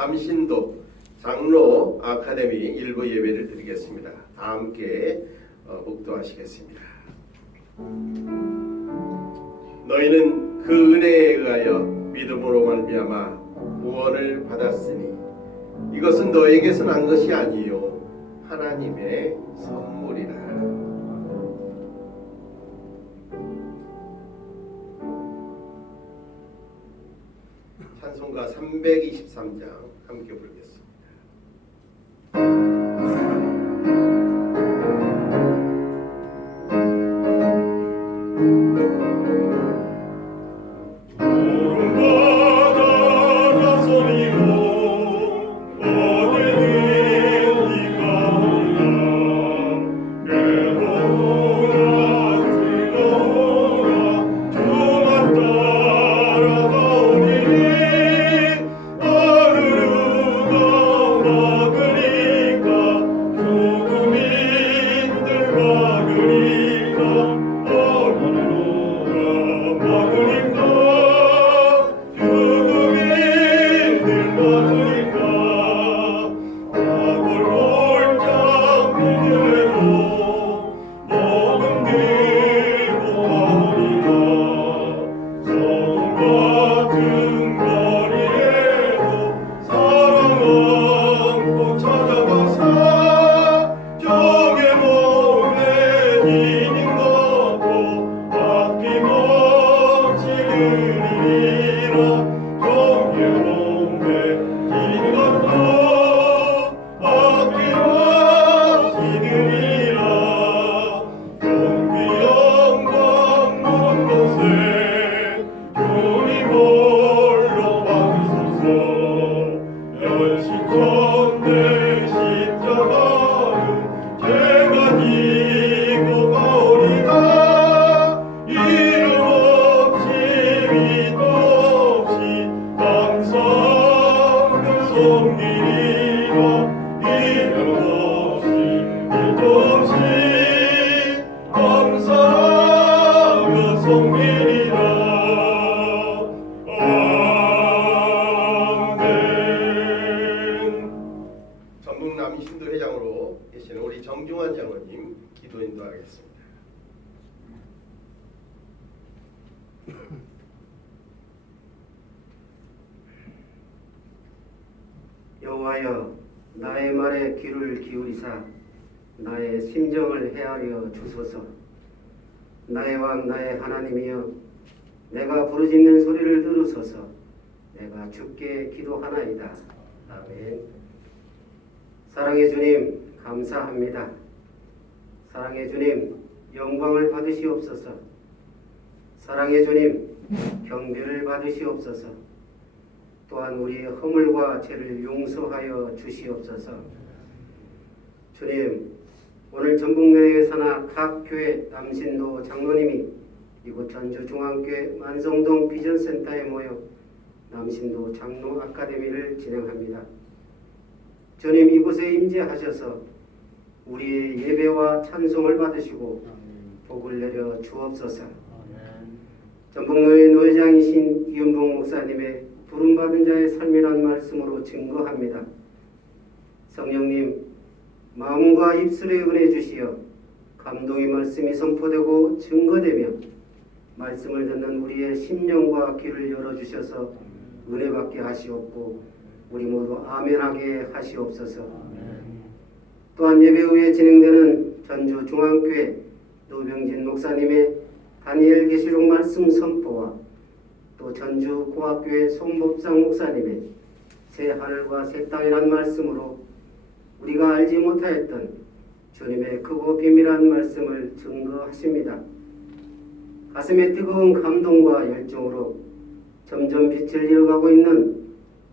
남신도 장로 아카데미 일부 예배를 드리겠습니다. 다 함께 묵도하시겠습니다. 너희는 그 은혜에 의하여 믿음으로 말미암아 구원을 받았으니 이것은 너에게서 난 것이 아니요 하나님의 선물이라. 찬송가 323장 함께 부르겠습니다. 전북 남신도 회장으로 계시는 우리 정중환 장로님 기도 인도하겠습니다. 여호와여, 나의 말에 귀를 기울이사 나의 심정을 헤아려 주소서. 나의 왕 나의 하나님이여, 내가 부르짖는 소리를 들으소서. 내가 주께 기도하나이다. 아멘. 사랑의 주님, 감사합니다. 사랑의 주님, 영광을 받으시옵소서. 사랑의 주님, 경배를 받으시옵소서. 또한 우리의 허물과 죄를 용서하여 주시옵소서. 주님, 오늘 전북내에 사나 각 교회 남신도 장로님이 이곳 전주중앙교회 만성동 비전센터에 모여 남신도 장로 아카데미를 진행합니다. 주님, 이곳에 임재하셔서 우리의 예배와 찬송을 받으시고 복을 내려 주옵소서. 전북노회 노회장이신 이은봉 목사님의 부름받은 자의 삶이란 말씀으로 증거합니다. 성령님, 마음과 입술에 은혜 주시어 감동의 말씀이 선포되고 증거되며 말씀을 듣는 우리의 심령과 귀를 열어주셔서 은혜받게 하시옵고 우리 모두 아멘하게 하시옵소서. 또한 예배 후에 진행되는 전주중앙교회 노병진 목사님의 다니엘 계시록 말씀 선포와 또 전주고학교회 송법상 목사님의 새 하늘과 새 땅이란 말씀으로 우리가 알지 못하였던 주님의 크고 비밀한 말씀을 증거하십니다. 가슴에 뜨거운 감동과 열정으로 점점 빛을 잃어가고 있는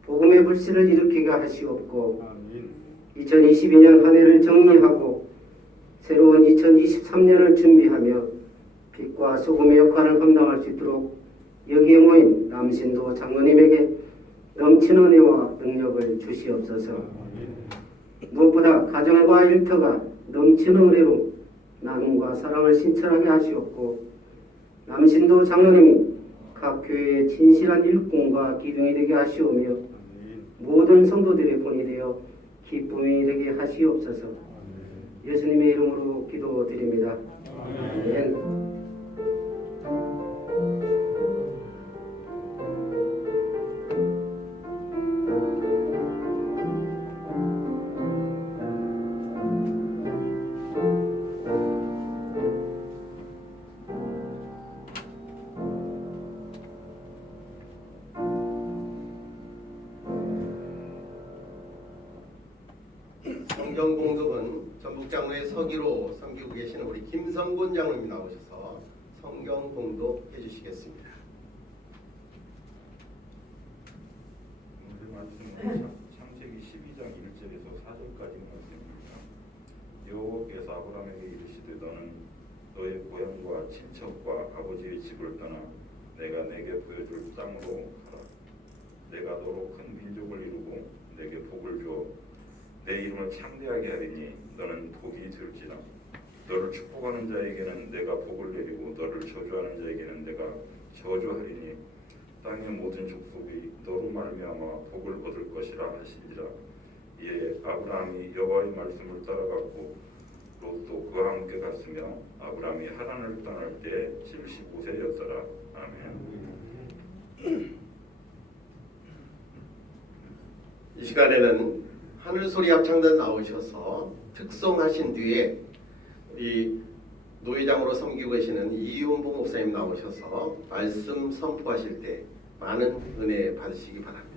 복음의 불씨를 일으키게 하시옵고 2022년 한 해를 정리하고 새로운 2023년을 준비하며 빛과 소금의 역할을 감당할 수 있도록 여기에 모인 남신도 장로님에게 넘치는 은혜와 능력을 주시옵소서. 무엇보다 가정과 일터가 넘치는 은혜로 나눔과 사랑을 신철하게 하시옵고 남신도 장로님이 각 교회의 진실한 일꾼과 기둥이 되게 하시오며 모든 성도들의 본이 되어 기쁨이 되게 하시옵소서. 예수님의 이름으로 기도드립니다. 아멘. 성경 공독은 전북장로의 서기로 섬기고 계시는 우리 김성곤 장로님이 나오셔서 성경 공독해 주시겠습니다. 오늘 말씀은 창세기 12장 1절에서 4절까지 말씀입니다. 여호와께서 아브라함에게 이르시되 너는 너의 고향과 친척과 아버지의 집을 떠나 내가 내게 보여줄 땅으로 가라. 내가 너로 큰 민족을 이루고 내게 복을 주어 내 이름을 창대하게 하리니 너는 복이 될지라. 너를 축복하는 자에게는 내가 복을 내리고 너를 저주하는 자에게는 내가 저주하리니 땅의 모든 족속이 너로 말미암아 복을 얻을 것이라 하신지라. 이에 아브라함이 여호와의 말씀을 따라갔고 롯도 그와 함께 갔으며 아브라함이 하란을 떠날 때 75세였더라. 아멘. 이 시간에는 하늘소리 합창단 나오셔서 특송하신 뒤에 우리 노회장으로 섬기고 계시는 이윤봉 목사님 나오셔서 말씀 선포하실 때 많은 은혜 받으시기 바랍니다.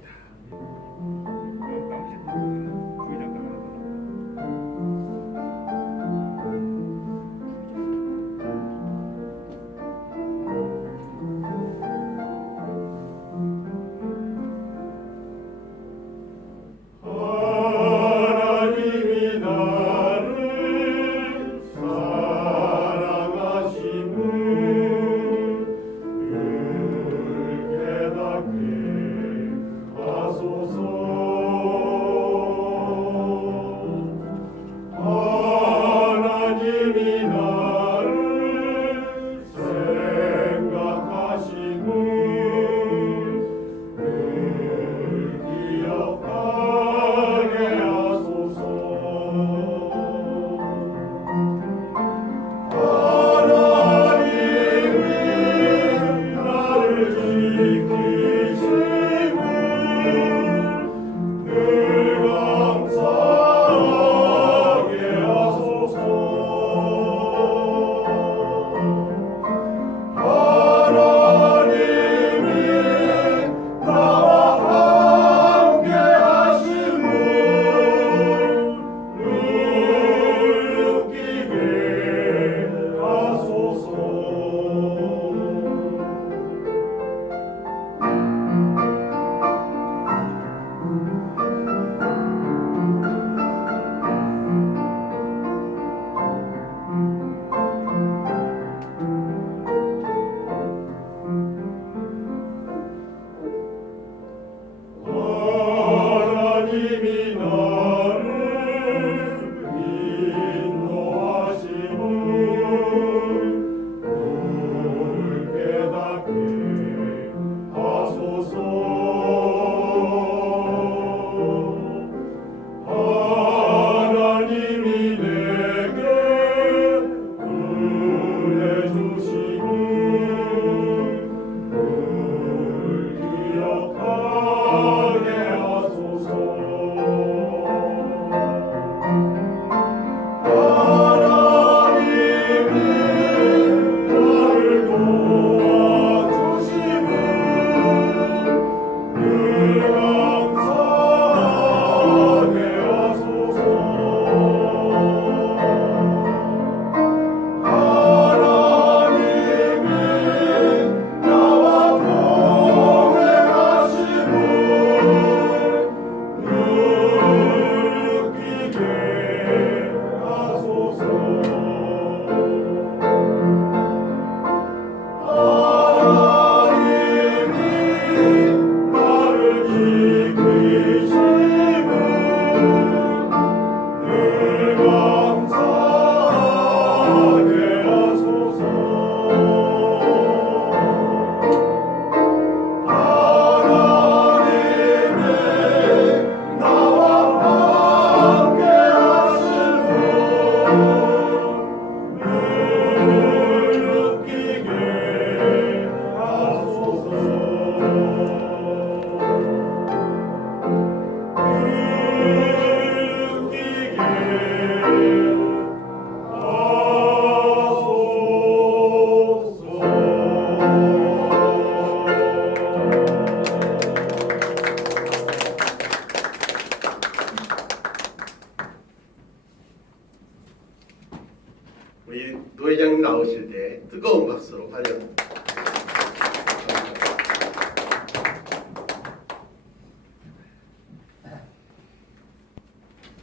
회장님 나오실 때 뜨거운 박수로 환영합니다.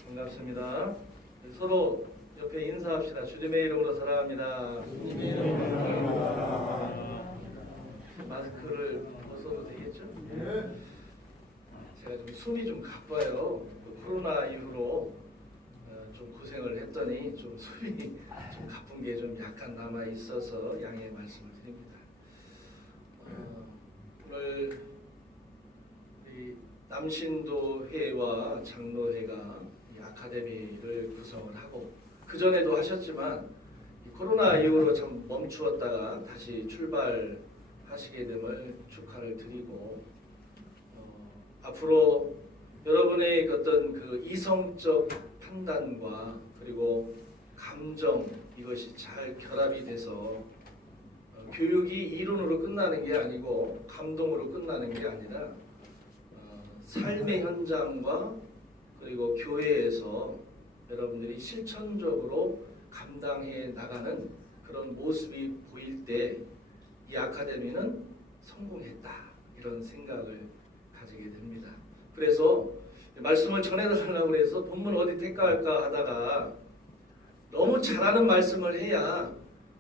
반갑습니다. 서로 옆에 인사합시다. 주님의 이름으로 사랑합니다. 주님의 이름으로 사랑합니다. 마스크를 벗어도 되겠죠? 제가 좀 숨이 좀 가빠요. 코로나 이후로 좀 고생을 했더니 좀 숨이 좀 가쁜 게 좀 약간 남아 있어서 양해 말씀을 드립니다. 오늘 이 남신도회와 장로회가 이 아카데미를 구성을 하고 그 전에도 하셨지만 이 코로나 이후로 참 멈추었다가 다시 출발하시게 됨을 축하를 드리고 앞으로 여러분의 어떤 그 이성적 판단과 그리고 감정 이것이 잘 결합이 돼서 교육이 이론으로 끝나는 게 아니고 감동으로 끝나는 게 아니라 삶의 현장과 그리고 교회에서 여러분들이 실천적으로 감당해 나가는 그런 모습이 보일 때 이 아카데미는 성공했다 이런 생각을 가지게 됩니다. 그래서 말씀을 전해달라고 해서 본문 어디 택할까 하다가 너무 잘하는 말씀을 해야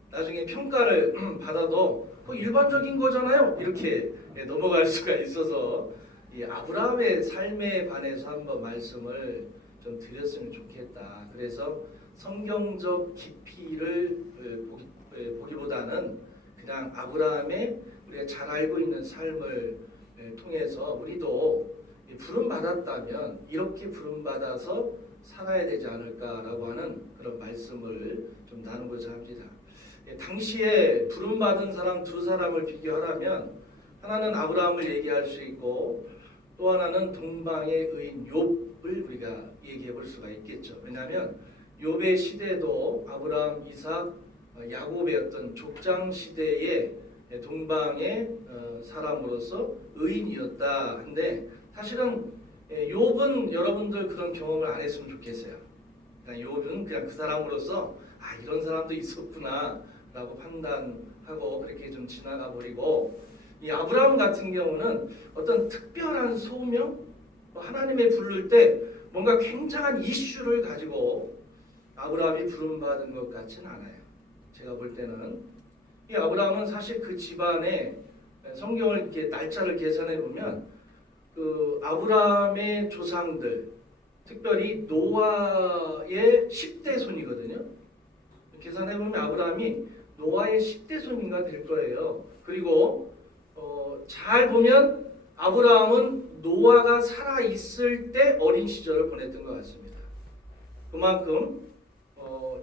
나중에 평가를 받아도 일반적인 거잖아요 이렇게 넘어갈 수가 있어서 이 아브라함의 삶에 관해서 한번 말씀을 좀 드렸으면 좋겠다. 그래서 성경적 깊이를 보기보다는 그냥 아브라함의 우리가 잘 알고 있는 삶을 통해서 우리도 부름 받았다면 이렇게 부름 받아서 살아야 되지 않을까라고 하는 그런 말씀을 좀 나누고자 합니다. 당시에 부름 받은 사람 두 사람을 비교하라면 하나는 아브라함을 얘기할 수 있고 또 하나는 동방의 의인 욥을 우리가 얘기해 볼 수가 있겠죠. 왜냐하면 욥의 시대도 아브라함, 이삭, 야곱의 어떤 족장 시대의 동방의 사람으로서 의인이었다. 근데 사실은 욥은 여러분들 그런 경험을 안 했으면 좋겠어요. 욥은 그냥 그 사람으로서 이런 사람도 있었구나라고 판단하고 그렇게 좀 지나가 버리고 이 아브라함 같은 경우는 어떤 특별한 소명, 하나님의 부를 때 뭔가 굉장한 이슈를 가지고 아브라함이 부름받은 것 같지는 않아요. 제가 볼 때는 이 아브라함은 사실 그 집안에 성경을 이렇게 날짜를 계산해 보면 그 아브라함의 조상들, 특별히 노아의 10대 손이거든요. 계산해 보면 아브라함이 노아의 10대 손인가 될 거예요. 그리고 잘 보면 아브라함은 노아가 살아 있을 때 어린 시절을 보냈던 것 같습니다. 그만큼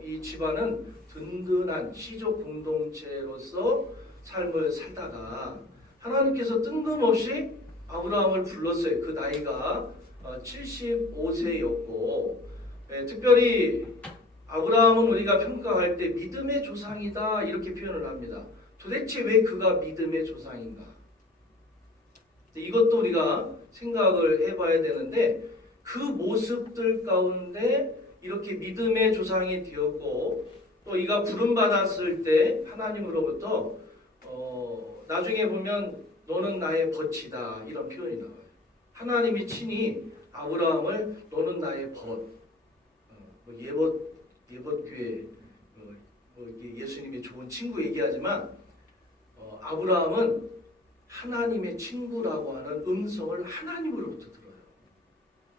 이 집안은 든든한 시족 공동체로서 삶을 살다가 하나님께서 뜬금없이 아브라함을 불렀어요. 그 나이가 75세였고 특별히 아브라함은 우리가 평가할 때 믿음의 조상이다 이렇게 표현을 합니다. 도대체 왜 그가 믿음의 조상인가? 이것도 우리가 생각을 해봐야 되는데 그 모습들 가운데 이렇게 믿음의 조상이 되었고 또 이가 부름받았을 때 하나님으로부터 나중에 보면 너는 나의 벗이다 이런 표현이 나와요. 하나님이 친히 아브라함을 너는 나의 벗, 예벗교회 예수님이 좋은 친구 얘기하지만 아브라함은 하나님의 친구라고 하는 음성을 하나님으로부터 들어요.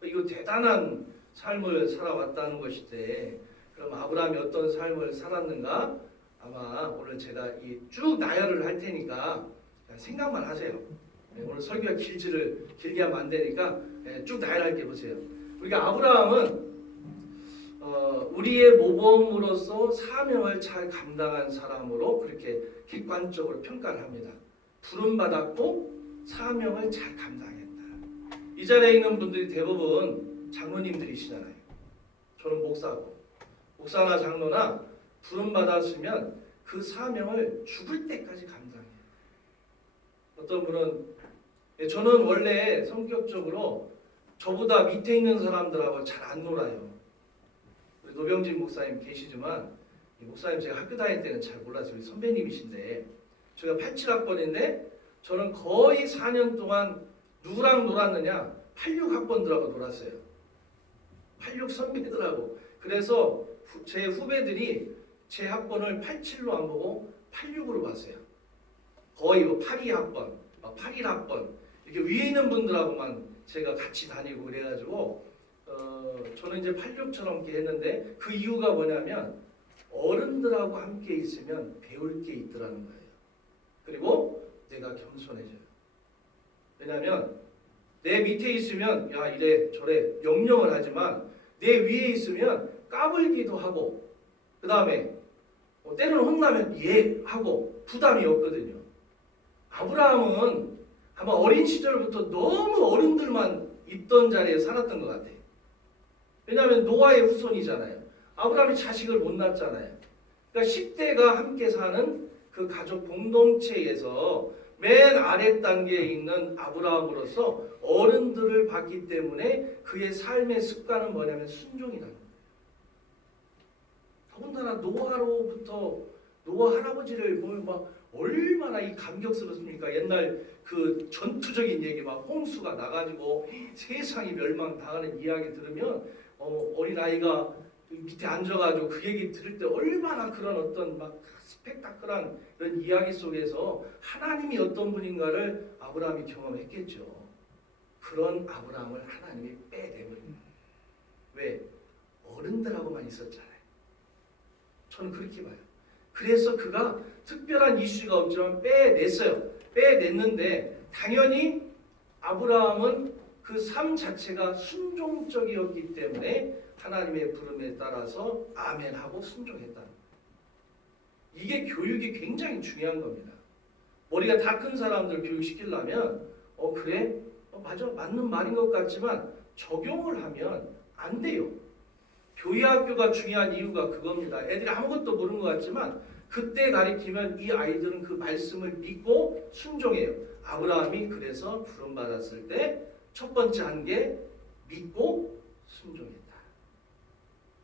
이거 대단한 삶을 살아왔다는 것인데 그럼 아브라함이 어떤 삶을 살았는가? 아마 오늘 제가 쭉 나열을 할 테니까 생각만 하세요. 오늘 설교가 길게 하면 안 되니까 쭉 나열할게 보세요. 우리가 아브라함은 우리의 모범으로서 사명을 잘 감당한 사람으로 그렇게 객관적으로 평가를 합니다. 부름받았고 사명을 잘 감당했다. 이 자리에 있는 분들이 대부분 장로님들이시잖아요. 저는 목사나 장로나 부름받았으면 그 사명을 죽을 때까지 감당해요. 어떤 분은 저는 원래 성격적으로 저보다 밑에 있는 사람들하고 잘 안 놀아요. 노병진 목사님 계시지만 목사님 제가 학교 다닐 때는 잘 몰랐어요. 우리 선배님이신데 제가 87학번인데 저는 거의 4년 동안 누구랑 놀았느냐? 86학번들하고 놀았어요. 86 선배들하고. 그래서 제 후배들이 제 학번을 87로 안 보고 86으로 봤어요. 거의 뭐 82학번, 81학번 이렇게 위에 있는 분들하고만 제가 같이 다니고 그래가지고 저는 이제 86처럼 이렇게 했는데 그 이유가 뭐냐면 어른들하고 함께 있으면 배울 게 있더라는 거예요. 그리고 내가 겸손해져요. 왜냐하면 내 밑에 있으면 야 이래 저래 명령을 하지만 내 위에 있으면 까불기도 하고 그 다음에 때로는 혼나면 예 하고 부담이 없거든요. 아브라함은 아마 어린 시절부터 너무 어른들만 있던 자리에 살았던 것 같아요. 왜냐하면 노아의 후손이잖아요. 아브라함이 자식을 못 낳았잖아요. 그러니까 10대가 함께 사는 그 가족 공동체에서 맨 아래 단계에 있는 아브라함으로서 어른들을 봤기 때문에 그의 삶의 습관은 뭐냐면 순종이라는 거예요. 더군다나 노아로부터 노아 할아버지를 보면 막 얼마나 이 감격스럽습니까? 옛날 그 전투적인 얘기 막 홍수가 나가지고 세상이 멸망당하는 이야기 들으면 어린 아이가 밑에 앉아가지고 그 얘기 들을 때 얼마나 그런 어떤 막 스펙타클한 그런 이야기 속에서 하나님이 어떤 분인가를 아브라함이 경험했겠죠. 그런 아브라함을 하나님이 빼내버립니다. 왜? 어른들하고만 있었잖아요. 저는 그렇게 봐요. 그래서 그가 특별한 이슈가 없지만 빼냈어요. 빼냈는데 당연히 아브라함은 그 삶 자체가 순종적이었기 때문에 하나님의 부름에 따라서 아멘하고 순종했다. 이게 교육이 굉장히 중요한 겁니다. 머리가 다 큰 사람들 교육시키려면 그래? 맞아. 맞는 말인 것 같지만 적용을 하면 안 돼요. 교회 학교가 중요한 이유가 그겁니다. 애들이 아무것도 모르는 것 같지만 그때 가리키면 이 아이들은 그 말씀을 믿고 순종해요. 아브라함이 그래서 부름받았을 때 첫 번째 한 게 믿고 순종했다.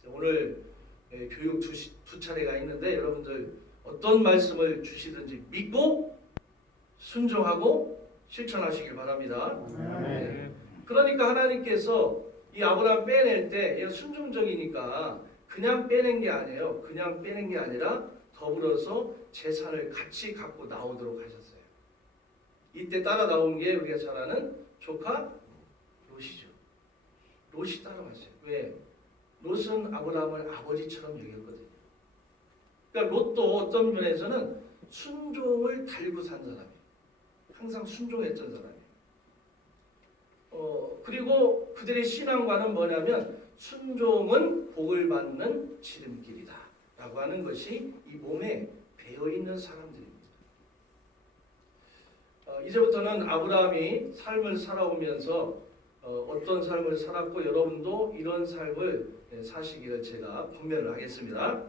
오늘 교육 두 차례가 있는데 여러분들 어떤 말씀을 주시든지 믿고 순종하고 실천하시길 바랍니다. 네. 그러니까 하나님께서 이 아브라함 빼낼 때 얘가 순종적이니까 그냥 빼낸 게 아니에요. 그냥 빼낸 게 아니라 더불어서 재산을 같이 갖고 나오도록 하셨어요. 이때 따라 나온 게 우리가 잘 아는 조카 롯이죠. 롯이 따라왔어요. 왜? 롯은 아브라함을 아버지처럼 여겼거든요. 그러니까 롯도 어떤 면에서는 순종을 달고 산 사람이에요. 항상 순종했던 사람이에요. 그리고 그들의 신앙과는 뭐냐면 순종은 복을 받는 지름길이다 라고 하는 것이 이 몸에 배어있는 사람들입니다. 이제부터는 아브라함이 삶을 살아오면서 어떤 삶을 살았고 여러분도 이런 삶을 사시기를 제가 권면을 하겠습니다.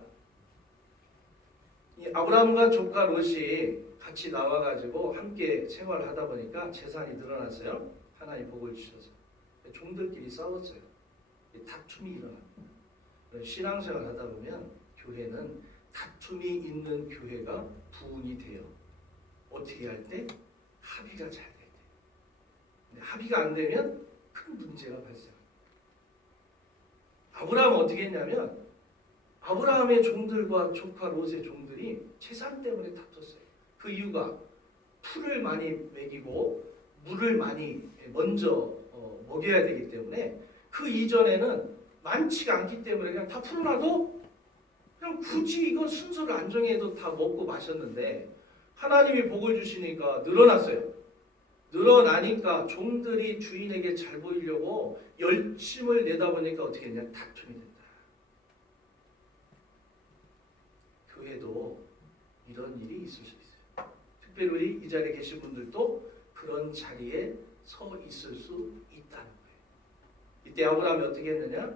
이 아브라함과 조카 롯이 같이 나와가지고 함께 생활을 하다 보니까 재산이 늘어났어요. 하나님 복을 주셔서 종들끼리 싸웠어요. 다툼이 일어납니다. 신앙생활 하다 보면 교회는 다툼이 있는 교회가 부흥이 돼요. 어떻게 할 때? 합의가 잘 돼야 돼요. 합의가 안 되면 큰 문제가 발생합니다. 아브라함은 어떻게 했냐면 아브라함의 종들과 조카 롯의 종들이 재산 때문에 다퉜어요. 그 이유가 풀을 많이 먹이고 물을 많이 먼저 먹여야 되기 때문에 그 이전에는 많지가 않기 때문에 그냥 다 풀어놔도 그냥 굳이 이거 순서를 안 정해도 다 먹고 마셨는데 하나님이 복을 주시니까 늘어났어요. 늘어나니까 종들이 주인에게 잘 보이려고 열심을 내다 보니까 어떻게 했냐? 다툼이 된다. 교회도 이런 일이 있을 수 있어요. 특별히 이 자리에 계신 분들도 그런 자리에 서 있을 수 있다는 거예요. 이때 아브라함이 어떻게 했느냐?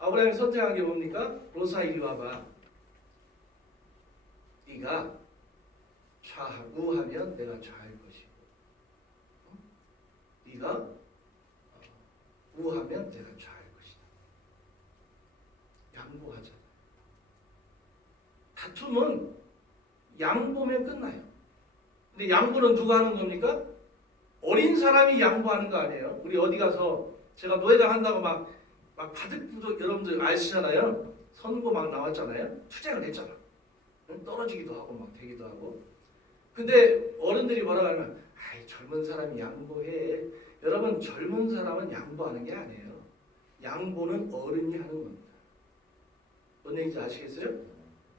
아브라함이 선택한 게 뭡니까? 롯아 이리 와봐. 네가 우하면 내가 좌할 것이고 네가 우하면 내가 좌할 것이다. 양보하자. 다툼은 양보면 끝나요. 근데 양보는 누가 하는 겁니까? 어린 사람이 양보하는 거 아니에요. 우리 어디 가서 제가 노회장 한다고 막 바득부득 여러분들 아시잖아요. 선거 막 나왔잖아요. 투쟁을 했잖아. 떨어지기도 하고 막 되기도 하고. 근데 어른들이 뭐라고 하면 아이 젊은 사람이 양보해. 여러분 젊은 사람은 양보하는 게 아니에요. 양보는 어른이 하는 겁니다. 뭔 얘기인지 아시겠어요?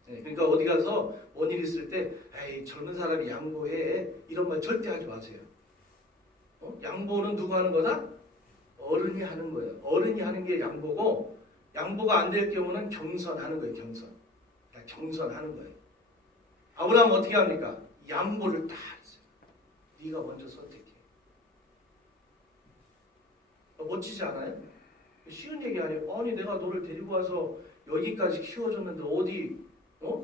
네, 그러니까 어디 가서 뭔 일 있을 때 에이 젊은 사람이 양보해 이런 말 절대 하지 마세요. 양보는 누가 하는 거다? 어른이 하는 거예요. 어른이 하는 게 양보고 양보가 안 될 경우는 경선하는 거예요. 경선하는 거예요. 아브라함은 어떻게 합니까? 양보를 다 했어요. 네가 먼저 선택해. 멋지지 않아요? 쉬운 얘기 아니에요. 아니 내가 너를 데리고 와서 여기까지 키워줬는데 어디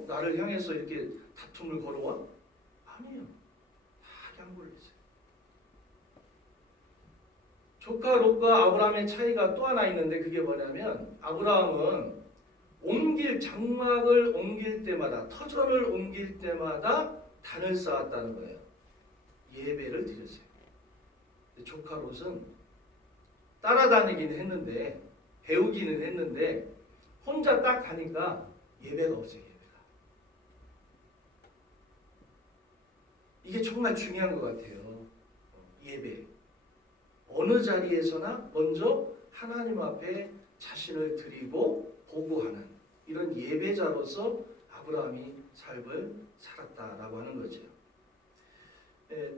나를 향해서 이렇게 다툼을 걸어와? 아니에요. 다 양보를 했어요. 조카 롯과 아브라함의 차이가 또 하나 있는데 그게 뭐냐면 아브라함은 장막을 옮길 때마다 터전을 옮길 때마다 단을 쌓았다는 거예요. 예배를 드렸어요. 조카 롯은 따라다니긴 했는데 배우기는 했는데 혼자 딱 가니까 예배가 없어요. 이게 정말 중요한 것 같아요. 예배. 어느 자리에서나 먼저 하나님 앞에 자신을 드리고 보고하는 이런 예배자로서 아브라함이 삶을 살았다라고 하는 거죠.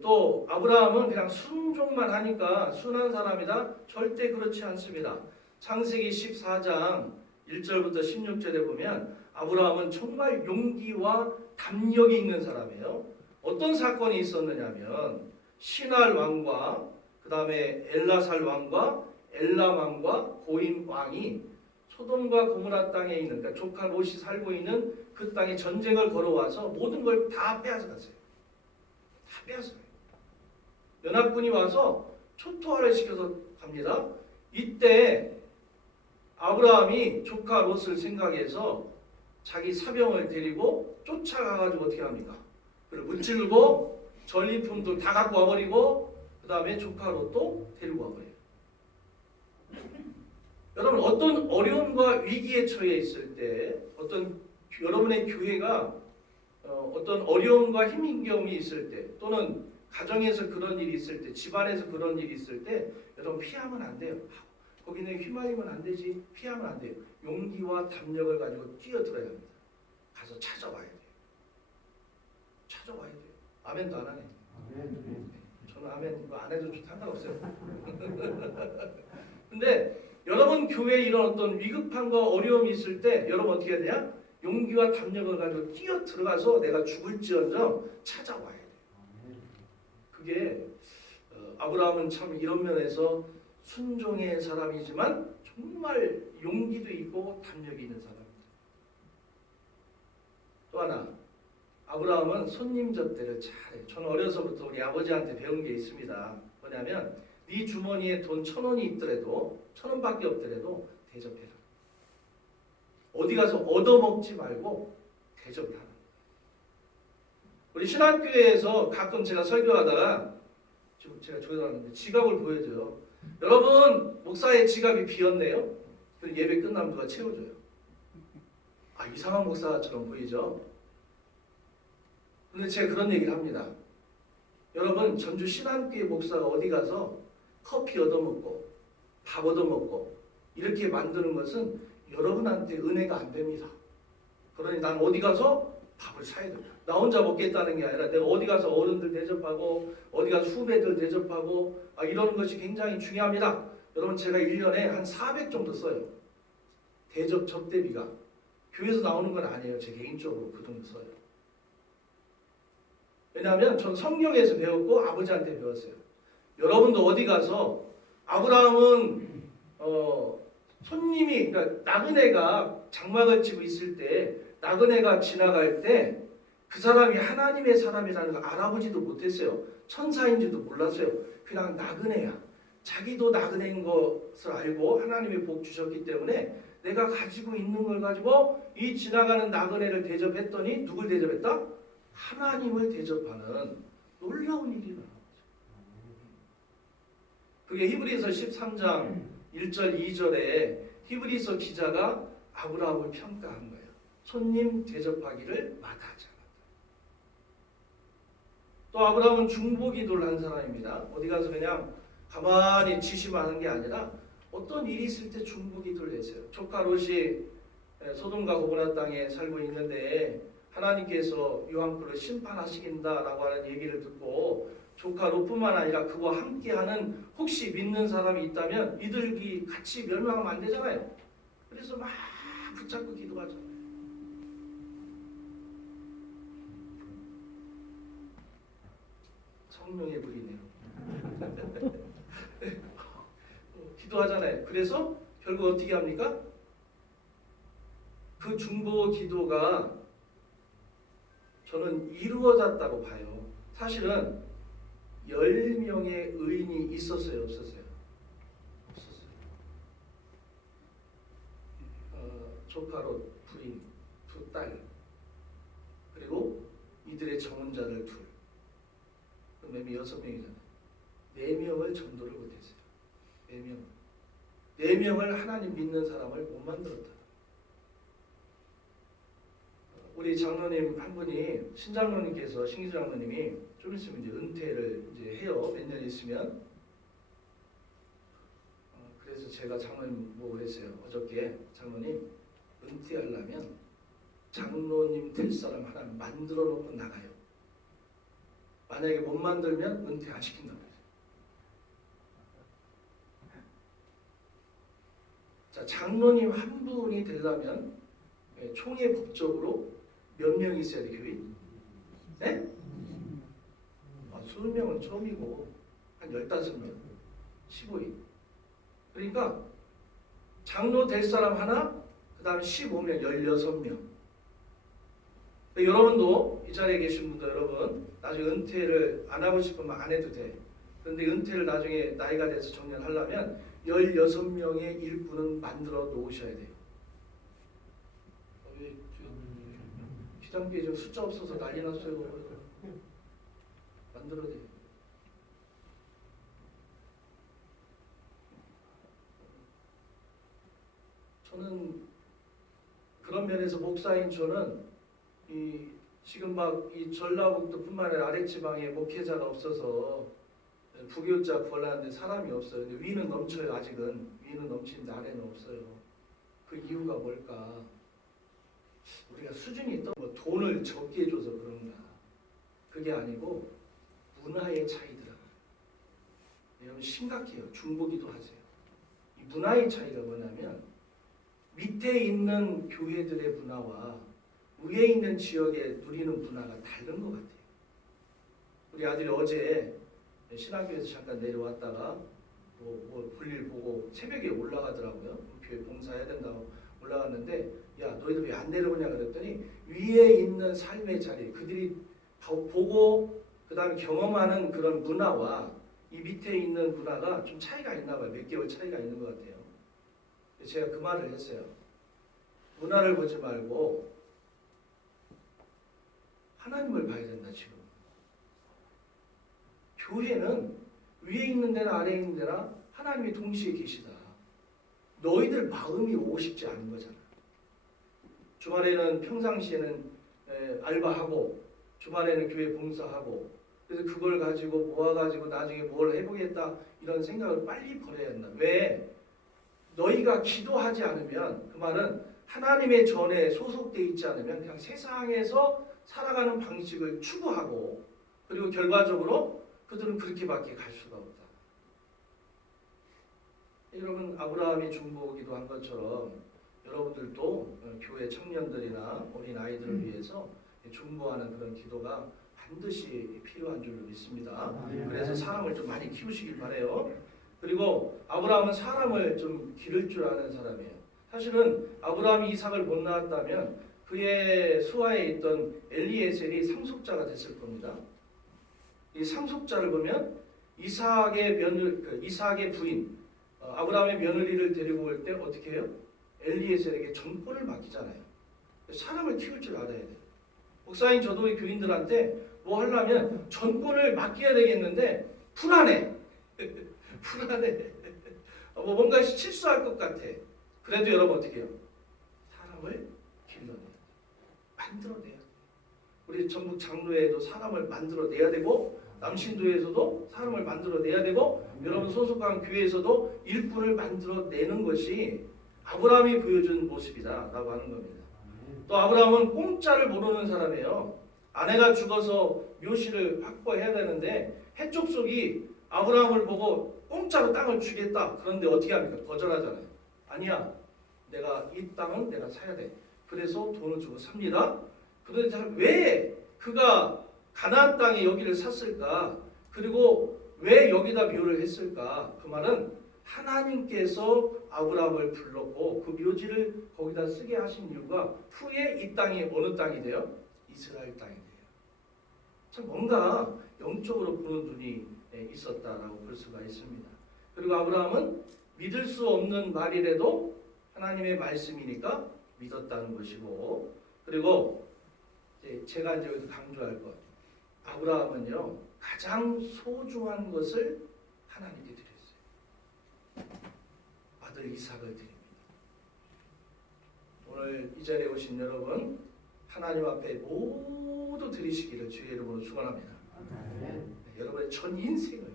또 아브라함은 그냥 순종만 하니까 순한 사람이다? 절대 그렇지 않습니다. 창세기 14장 1절부터 16절에 보면 아브라함은 정말 용기와 담력이 있는 사람이에요. 어떤 사건이 있었느냐면 시날 왕과 그 다음에 엘라살 왕과 엘람 왕과 고임 왕이 소돔과 고모라 땅에 있는 그러니까 조카 롯이 살고 있는 그 땅에 전쟁을 걸어와서 모든 걸 다 빼앗아갔어요. 다 빼앗아요. 연합군이 와서 초토화를 시켜서 갑니다. 이때 아브라함이 조카 롯을 생각해서 자기 사병을 데리고 쫓아가가지고 어떻게 합니까? 그를 무찔고 전리품도 다 갖고 와버리고 그 다음에 조카 롯도 데리고 와버려요. 여러분 어떤 어려움과 위기에 처해 있을 때 여러분의 교회가 어떤 어려움과 힘겨움이 있을 때 또는 가정에서 그런 일이 있을 때 집안에서 그런 일이 있을 때 여러분 피하면 안 돼요. 거기는 휘말리면 안 되지. 피하면 안 돼요. 용기와 담력을 가지고 뛰어들어야 합니다. 가서 찾아와야 돼요. 찾아와야 돼요. 아멘도 안 하네. 저는 아멘 이거 안 해도 상관없어요. 근데 여러분 교회에 이런 어떤 위급함과 어려움이 있을 때 여러분 어떻게 해야 되냐? 용기와 담력을 가지고 뛰어 들어가서 내가 죽을지언정 찾아와야 돼요. 그게 아브라함은 참 이런 면에서 순종의 사람이지만 정말 용기도 있고 담력이 있는 사람입니다. 또 하나 아브라함은 손님 접대를 잘해요. 저는 어려서부터 우리 아버지한테 배운 게 있습니다. 뭐냐면 네 주머니에 돈 1,000원이 있더라도 1,000원밖에 없더라도 대접해라. 어디 가서 얻어먹지 말고 대접을 하라. 우리 신학교에서 가끔 제가 설교하다가 지금 제가 저기 나왔는데 지갑을 보여줘요. 여러분 목사의 지갑이 비었네요. 그럼 예배 끝나면 누가 채워줘요. 아 이상한 목사처럼 보이죠. 그런데 제가 그런 얘기를 합니다. 여러분 전주 신학교의 목사가 어디 가서 커피 얻어먹고 밥 얻어먹고 이렇게 만드는 것은 여러분한테 은혜가 안 됩니다. 그러니 난 어디 가서 밥을 사야 돼. 나 혼자 먹겠다는 게 아니라 내가 어디 가서 어른들 대접하고 어디 가서 후배들 대접하고 이러는 것이 굉장히 중요합니다. 여러분 제가 1년에 한 400 정도 써요. 대접 접대비가. 교회에서 나오는 건 아니에요. 제 개인적으로 그 정도 써요. 왜냐하면 전 성경에서 배웠고 아버지한테 배웠어요. 여러분도 어디 가서 아브라함은 손님이 그러니까 나그네가 장막을 치고 있을 때 나그네가 지나갈 때 그 사람이 하나님의 사람이라는 걸 알아보지도 못했어요. 천사인지도 몰랐어요. 그냥 나그네야. 자기도 나그네인 것을 알고 하나님의 복 주셨기 때문에 내가 가지고 있는 걸 가지고 이 지나가는 나그네를 대접했더니 누굴 대접했다? 하나님을 대접하는 놀라운 일이 일어난 거죠. 그게 히브리서 13장 1절 2절에 히브리서 기자가 아브라함을 평가한 거예요. 손님 대접하기를 마다하지 않았다. 또 아브라함은 중보기도를 한 사람입니다. 어디 가서 그냥 가만히 지시만 하는 게 아니라 어떤 일이 있을 때 중보기도를 했어요. 조카 롯이 소돔과 고모라 땅에 살고 있는데 하나님께서 이 왕국을 심판하시긴다라고 하는 얘기를 듣고 조카 롯뿐만 아니라 그와 함께하는 혹시 믿는 사람이 있다면 이들이 같이 멸망하면 안 되잖아요. 그래서 막 붙잡고 기도하잖아요. 성령의 불이네요. 기도하잖아요. 그래서 결국 어떻게 합니까? 그 중보 기도가 저는 이루어졌다고 봐요. 사실은 10명의 의인이 있었어요, 없었어요? 없었어요. 조카로 부인 2딸, 그리고 이들의 정혼자들 2. 그럼 6명이잖아요. 4명을 전도를 못했어요. 4명. 4명을 하나님 믿는 사람을 못 만들었다. 우리 장로님 한 분이 신장로님께서 신기주 장로님이 좀 있으면 이제 은퇴를 이제 해요. 몇 년 있으면. 그래서 제가 장로님 뭐 그랬어요. 어저께 장로님 은퇴하려면 장로님 될 사람 하나 만들어 놓고 나가요. 만약에 못 만들면 은퇴 안 시킨다고 그랬어요. 자, 장로님 한 분이 되려면 총회 법적으로 몇 명이 있어야 돼, 교인? 네? 20명은 처음이고 한 15명, 15인. 그러니까 장로 될 사람 하나, 그 다음에 15명, 16명. 여러분도 이 자리에 계신 분들 여러분 나중에 은퇴를 안 하고 싶으면 안 해도 돼. 그런데 은퇴를 나중에 나이가 돼서 정년하려면 16명의 일꾼은 만들어 놓으셔야 돼요. 기장비에 좀 숫자 없어서 난리 났어요. 만들어야 돼요. 저는 그런 면에서 목사인 저는 지금 막 이 전라북도뿐만 아니라 아랫지방에 목회자가 없어서 부교자 구하려는데 사람이 없어요. 근데 위는 넘쳐요. 아직은 위는 넘치는데 아래는 없어요. 그 이유가 뭘까? 우리가 수준이 있던 뭐 돈을 적게 줘서 그런가? 그게 아니고 문화의 차이더라고요. 여러분 심각해요. 중보기도 하세요. 이 문화의 차이가 뭐냐면 밑에 있는 교회들의 문화와 위에 있는 지역에 누리는 문화가 다른 것 같아요. 우리 아들이 어제 신학교에서 잠깐 내려왔다가 뭐 볼일 보고 새벽에 올라가더라고요. 교회 봉사해야 된다고 올라갔는데 야 너희들 왜 안 내려오냐 그랬더니 위에 있는 삶의 자리 그들이 보고 그 다음에 경험하는 그런 문화와 이 밑에 있는 문화가 좀 차이가 있나 봐요. 몇 개월 차이가 있는 것 같아요. 제가 그 말을 했어요. 문화를 보지 말고 하나님을 봐야 된다 지금. 교회는 위에 있는 데나 아래에 있는 데나 하나님이 동시에 계시다. 너희들 마음이 오고 싶지 않은 거잖아. 주말에는 평상시에는 알바하고 주말에는 교회 봉사하고 그래서 그걸 가지고 모아가지고 나중에 뭘 해보겠다 이런 생각을 빨리 버려야 한다. 왜? 너희가 기도하지 않으면 그 말은 하나님의 전에 소속되어 있지 않으면 그냥 세상에서 살아가는 방식을 추구하고 그리고 결과적으로 그들은 그렇게밖에 갈 수가 없다. 여러분 아브라함이 중보기도 한 것처럼 여러분들도 교회 청년들이나 어린 아이들을 위해서 중보하는 그런 기도가 반드시 필요한 줄 믿습니다. 그래서 사람을 좀 많이 키우시길 바래요. 그리고 아브라함은 사람을 좀 기를 줄 아는 사람이에요. 사실은 아브라함이 이삭을 못 낳았다면 그의 수하에 있던 엘리에셀이 상속자가 됐을 겁니다. 이 상속자를 보면 이삭의 부인 아브라함의 며느리를 데리고 올 때 어떻게 해요? 엘리에셀에게 전권을 맡기잖아요. 사람을 키울 줄 알아야 돼요. 목사님 저도 우리 교인들한테 뭐 하려면 전권을 맡겨야 되겠는데 불안해. 불안해. 뭐 뭔가 실수할 것 같아. 그래도 여러분 어떻게 해요? 사람을 길러내야 돼. 만들어내야 돼. 우리 전북 장로회도 사람을 만들어내야 되고 남신도에서도 사람을 만들어내야 되고 여러분 소속한 교회에서도 일꾼을 만들어내는 것이 아브라함이 보여준 모습이다라고 하는 겁니다. 또 아브라함은 공짜를 모르는 사람이에요. 아내가 죽어서 묘실을 확보해야 되는데 해족속이 아브라함을 보고 공짜로 땅을 주겠다. 그런데 어떻게 합니까? 거절하잖아요. 아니야. 내가 이 땅은 내가 사야 돼. 그래서 돈을 주고 삽니다. 그런데 왜 그가 가나안 땅에 여기를 샀을까? 그리고 왜 여기다 묘를 했을까? 그 말은 하나님께서 아브라함을 불렀고 그 묘지를 거기다 쓰게 하신 이유가 후에 이 땅이 어느 땅이 돼요? 이스라엘 땅이 돼요. 참 뭔가 영적으로 보는 눈이 있었다라고 볼 수가 있습니다. 그리고 아브라함은 믿을 수 없는 말이라도 하나님의 말씀이니까 믿었다는 것이고, 그리고 제가 이제 여기서 강조할 것, 아브라함은요 가장 소중한 것을 하나님께 드렸어요. 아들 이삭을 드립니다. 오늘 이 자리에 오신 여러분, 하나님 앞에 모두 드리시기를 주의 이름으로 축원합니다. 여러분의 전 인생을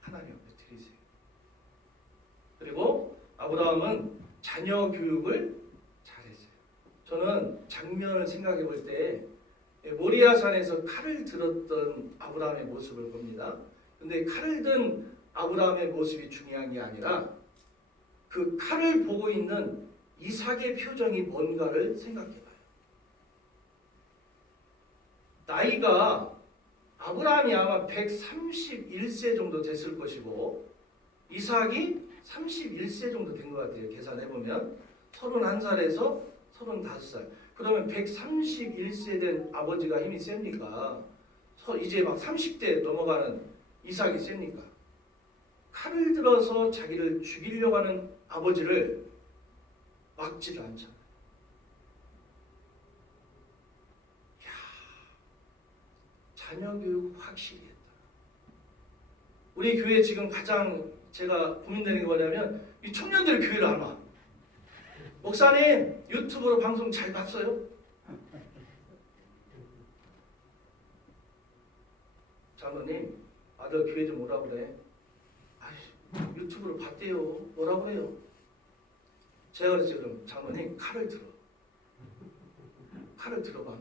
하나님 앞에 드리세요. 그리고 아브라함은 자녀 교육을 잘했어요. 저는 장면을 생각해 볼 때 모리아산에서 칼을 들었던 아브라함의 모습을 봅니다. 근데 칼을 든 아브라함의 모습이 중요한 게 아니라 그 칼을 보고 있는 이삭의 표정이 뭔가를 생각해 봐요. 나이가 아브라함이 아마 131세 정도 됐을 것이고 이삭이 31세 정도 된 것 같아요. 계산해 보면 31살에서 35살. 그러면 131세 된 아버지가 힘이 셉니까? 이제 막 30대 넘어가는 이삭이 셉니까? 칼을 들어서 자기를 죽이려고 하는 아버지를 막지를 않잖아요. 자녀 교육 확실히 했다. 우리 교회 지금 가장 제가 고민되는 게 뭐냐면 이 청년들이 교회를 안 와. 목사님 유튜브로 방송 잘 봤어요? 장로님 아들 교회 좀 오라고 그래. 아이, 유튜브로 봤대요. 뭐라고 그래요? 제가 그랬어요. 그럼 장로님 칼을 들어. 칼을 들어봐.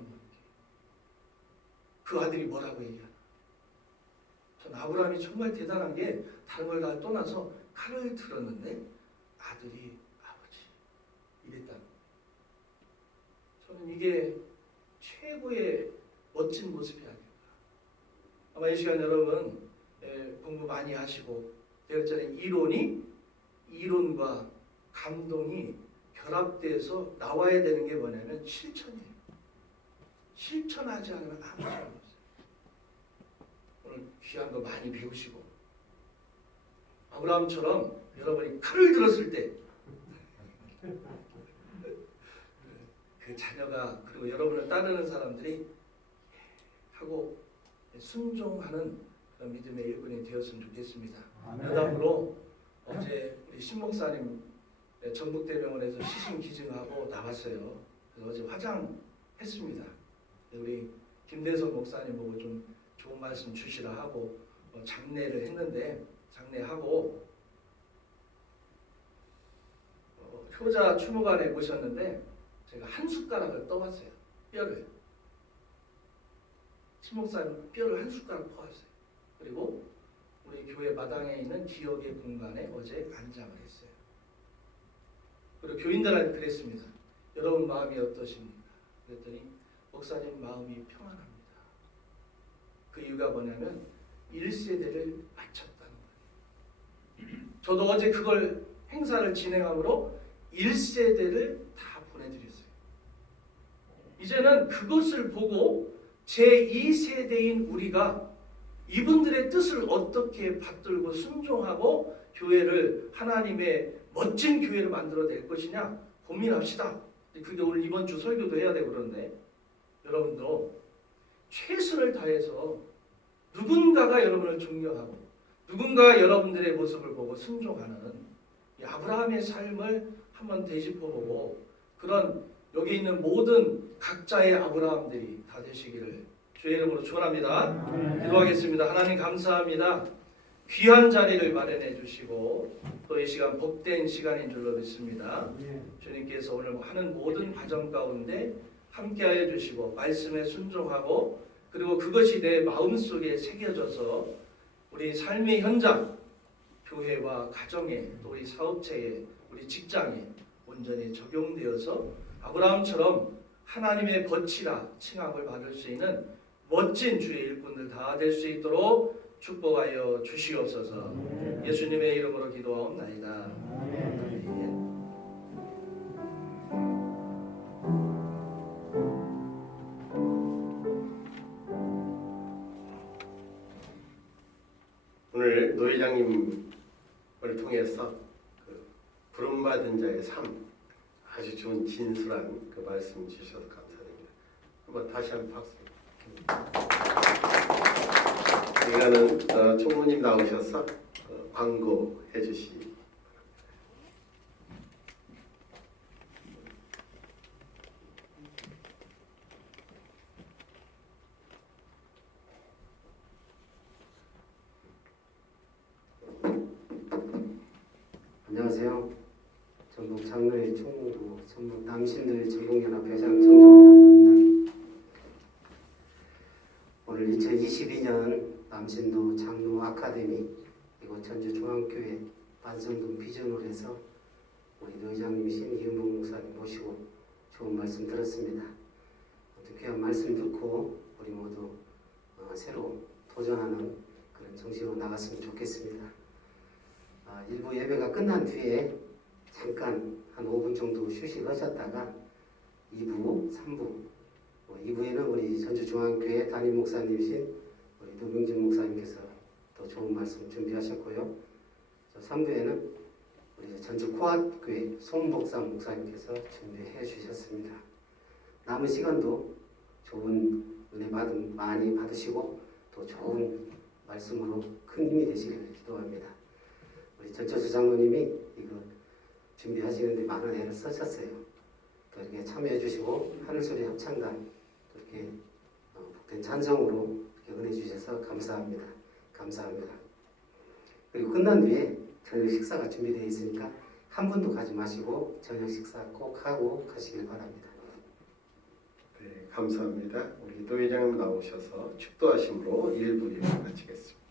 그 아들이 뭐라고 얘기하나. 전 아브라함이 정말 대단한 게 다른 걸 다 떠나서 칼을 들었는데 아들이 아버지 이랬다는 거예요. 저는 이게 최고의 멋진 모습이 아닐까. 아마 이 시간 여러분 공부 많이 하시고 그랬잖아요. 이론과 감동이 결합돼서 나와야 되는 게 뭐냐면 실천이에요. 실천하지 않으면 아무 소용 없어요. 오늘 귀한 거 많이 배우시고 아브라함처럼 여러분이 칼을 들었을 때 그 자녀가 그리고 여러분을 따르는 사람들이 하고 순종하는 그런 믿음의 일꾼이 되었으면 좋겠습니다. 여담으로 어제 우리 신목사님 전북대병원에서 시신 기증하고 나왔어요. 그래서 어제 화장했습니다. 우리 김대성 목사님 보고 좀 좋은 말씀 주시라 하고 장례를 했는데 장례하고 효자 추모관에 모셨는데 제가 한 숟가락을 떠왔어요. 뼈를. 신목사님 뼈를 한 숟가락 퍼왔어요. 그리고 우리 교회 마당에 있는 기억의 공간에 어제 안장을 했어요. 그리고 교인들한테 그랬습니다. 여러분 마음이 어떠십니까? 그랬더니 목사님 마음이 평안합니다. 그 이유가 뭐냐면 1세대를 마쳤다는 거예요. 저도 어제 그걸 행사를 진행함으로 1세대를 다 보내드렸어요. 이제는 그것을 보고 제2세대인 우리가 이분들의 뜻을 어떻게 받들고 순종하고 교회를 하나님의 멋진 교회를 만들어낼 것이냐, 고민합시다. 그게 오늘 이번 주 설교도 해야 되고 그러는데 여러분도 최선을 다해서 누군가가 여러분을 존경하고 누군가가 여러분들의 모습을 보고 순종하는 이 아브라함의 삶을 한번 되짚어보고 그런 여기 있는 모든 각자의 아브라함들이 다 되시기를 주의 이름으로 축원합니다. 기도하겠습니다. 하나님 감사합니다. 귀한 자리를 마련해 주시고 또 이 시간 복된 시간인 줄로 믿습니다. 주님께서 오늘 하는 모든 과정 가운데 함께하여 주시고 말씀에 순종하고 그리고 그것이 내 마음속에 새겨져서 우리 삶의 현장, 교회와 가정에 또 우리 사업체에 우리 직장에 온전히 적용되어서 아브라함처럼 하나님의 벗이라 칭함을 받을 수 있는 멋진 주의 일꾼들 다 될 수 있도록 축복하여 주시옵소서. 예수님의 이름으로 기도하옵나이다. 아멘. 오늘 노 회장님을 통해서 그 부름받은 자의 삶 아주 좋은 진솔한 그 말씀 주셔서 감사드립니다. 한번 다시 한번 박수. 이거는 총무님 나오셔서 광고해 주시. 안녕하세요. 전북 장로회 총무부 전북 남신들 전북연합 회장 정정훈입니다. 오늘 2022년 남신도 장로 아카데미 그리고 전주중앙교회 반성동 비전으로 해서 우리 의장님이신 이은봉 목사님 모시고 좋은 말씀 들었습니다. 귀한 말씀 듣고 우리 모두 새로 도전하는 그런 정신으로 나갔으면 좋겠습니다. 일부 예배가 끝난 뒤에 잠깐 한 5분 정도 휴식하셨다가 2부, 3부 2부에는 우리 전주중앙교회 담임 목사님이신 우리 노병진 목사님께서 또 좋은 말씀 준비하셨고요. 3부에는 우리 전주코앞교회 송복삼 목사님께서 준비해 주셨습니다. 남은 시간도 좋은 은혜 많이 받으시고 또 좋은 말씀으로 큰 힘이 되시기를 기도합니다. 우리 전철수 장로님이 이거 준비하시는데 많은 애를 쓰셨어요. 또 이렇게 참여해 주시고 하늘소리 합창단 이렇게 복된 찬성으로 이렇게 은혜 주셔서 감사합니다. 감사합니다. 그리고 끝난 뒤에 저녁 식사가 준비되어 있으니까 한 분도 가지 마시고 저녁 식사 꼭 하고 가시길 바랍니다. 네, 감사합니다. 우리 노 회장님 나오셔서 축도하심으로 1부 예배 마치겠습니다.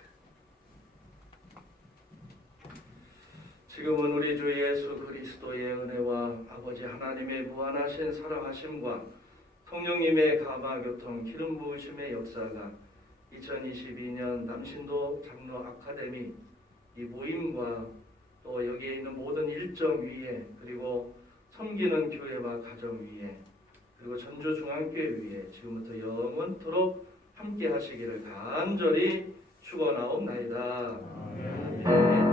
지금은 우리 주 예수 그리스도의 은혜와 아버지 하나님의 무한하신 사랑하심과 성령님의 감화교통 기름 부으심의 역사가 2022년 남신도 장로 아카데미 이 모임과 또 여기에 있는 모든 일정 위에 그리고 섬기는 교회와 가정 위에 그리고 전주중앙교회 위에 지금부터 영원토록 함께 하시기를 간절히 축원하옵나이다. 아멘.